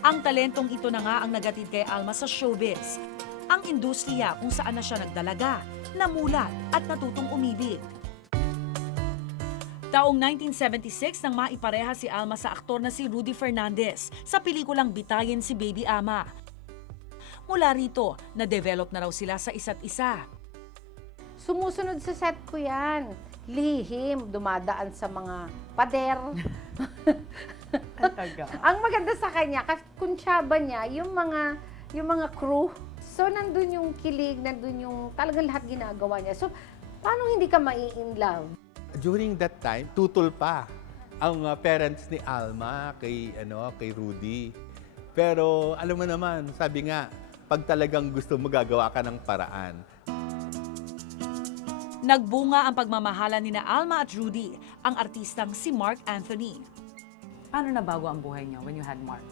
Ang talentong ito na nga ang nagatid kay Alma sa showbiz. Ang industriya kung saan na siya nagdalaga, namulat at natutong umibig. Taong 1976 nang maipareha si Alma sa aktor na si Rudy Fernandez sa pelikulang Bitayin si Baby Ama. Mula rito, na-develop na raw sila sa isa't isa. Sumusunod sa set ko yan. Lihim, dumadaan sa mga pader. Ang maganda sa kanya, kuntsaba niya, yung mga crew. So, nandun yung kilig, nandun yung talagang lahat ginagawa niya. So, paano hindi ka mai-in love? During that time, tutol pa ang parents ni Alma kay Rudy. Pero alam mo naman, sabi nga, pag talagang gusto mo, gagawa ka ng paraan. Nagbunga ang pagmamahalan ni na Alma at Rudy, ang artistang si Mark Anthony. Paano nabago ang buhay niyo when you had Mark?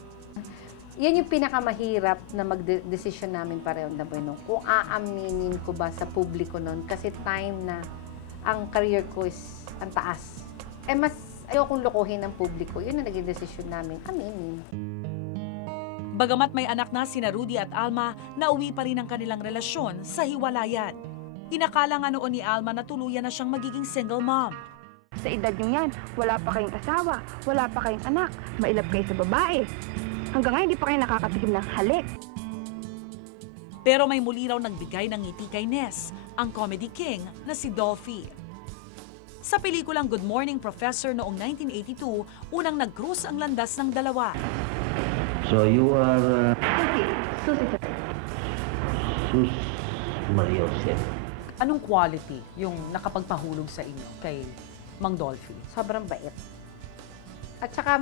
Yan yung pinakamahirap na mag-decision namin pareho na bueno. Kung aaminin ko ba sa publiko noon, kasi time na ang career ko is ang taas. Mas ayokong lokohin ng publiko. Yun ang naging desisyon namin. Aminin. Bagamat may anak na sina Rudy at Alma, nauwi pa rin ang kanilang relasyon sa hiwalayan. Inakala nga noon ni Alma na tuluyan na siyang magiging single mom. Sa edad nyo yan, wala pa kayong asawa, wala pa kayong anak, mailap kayo sa babae. Hanggang ngayon, hindi pa kayo nakakatikim ng halik. Pero may muli raw nagbigay ng ngiti kay Ness, ang comedy king na si Dolphy. Sa pelikulang Good Morning Professor noong 1982, unang nag-cruise ang landas ng dalawa. So you are Susi. Sus Maria Jose. Anong quality yung nakapagpahulog sa inyo kay Mang Dolphy? Sobrang bait. At saka,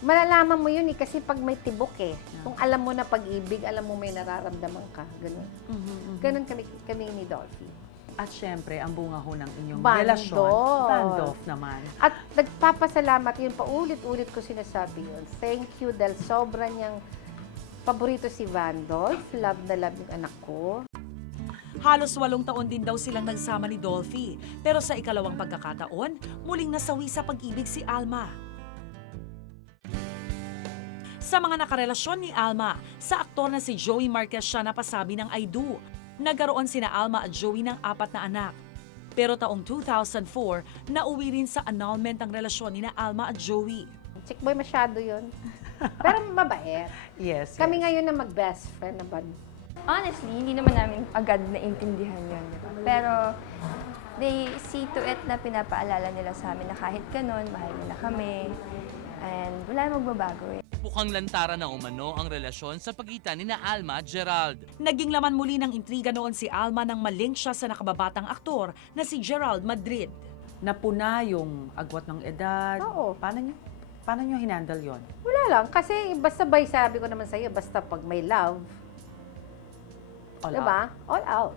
malalaman mo yun kasi pag may tibok Kung alam mo na pag-ibig, alam mo may nararamdaman ka. Ganun. Ganun kami ni Dolphy. At syempre, ang bunga ho ng inyong Bando. relasyon, band-off naman. At nagpapasalamat yun, paulit-ulit ko sinasabi yun. Thank you dahil sobra niyang paborito si Vandolph. Love na love yung anak ko. Halos 8 taon din daw silang nagsama ni Dolphy. Pero sa ikalawang pagkakataon, muling nasawi sa pag-ibig si Alma. Sa mga nakarelasyon ni Alma, sa aktor na si Joey Marquez siya napasabi ng I do. Nagkaroon sina Alma at Joey ng 4 na anak. Pero taong 2004, nauwi rin sa annulment ang relasyon ni na Alma at Joey. Chick boy masyado yun. Pero mabait. Yes. Kami ngayon na mag-best friend na ba? Honestly, hindi naman namin agad naintindihan yun, di ba? Pero they see to it na pinapaalala nila sa amin na kahit ganun, mahal nila kami. And wala namang magbabago Mukhang lantaran na umano ang relasyon sa pagitan ni na Alma at Gerald. Naging laman muli ng intriga noon si Alma nang malink siya sa nakababatang aktor na si Gerald Madrid. Napuna yung agwat ng edad. Oo. Paano nyo hinandle yon? Wala lang. Kasi basta bay, sabi ko naman sa'yo, basta pag may love, All diba? out. All out.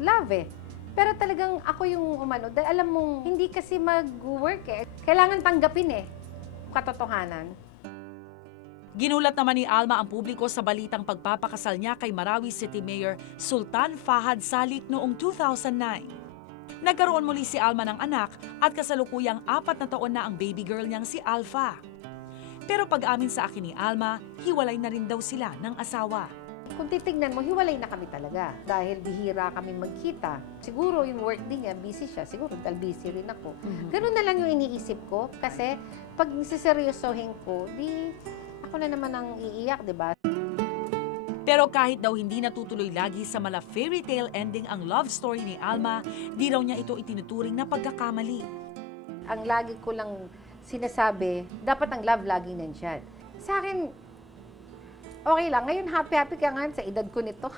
Love Pero talagang ako yung umano. Dahil alam mong, hindi kasi mag-work Kailangan tanggapin katotohanan. Ginulat naman ni Alma ang publiko sa balitang pagpapakasal niya kay Marawi City Mayor Sultan Fahad Salik noong 2009. Nagkaroon muli si Alma ng anak at kasalukuyang 4 na taon na ang baby girl niyang si Alpha. Pero pag-amin sa akin ni Alma, hiwalay na rin daw sila ng asawa. Kung titignan mo, hiwalay na kami talaga. Dahil bihira kami magkita. Siguro yung work din niya, busy siya. Siguro dahil busy rin ako. Ganun na lang yung iniisip ko. Kasi pag siseryosohin ko, di ako na naman ang iiyak, di ba? Pero kahit daw hindi natutuloy lagi sa mala fairy tale ending ang love story ni Alma, di raw niya ito itinuturing na pagkakamali. Ang lagi ko lang sinasabi, dapat ang love laging nandyan. Sa akin, okay lang. Ngayon, happy-happy ka nga sa edad ko nito.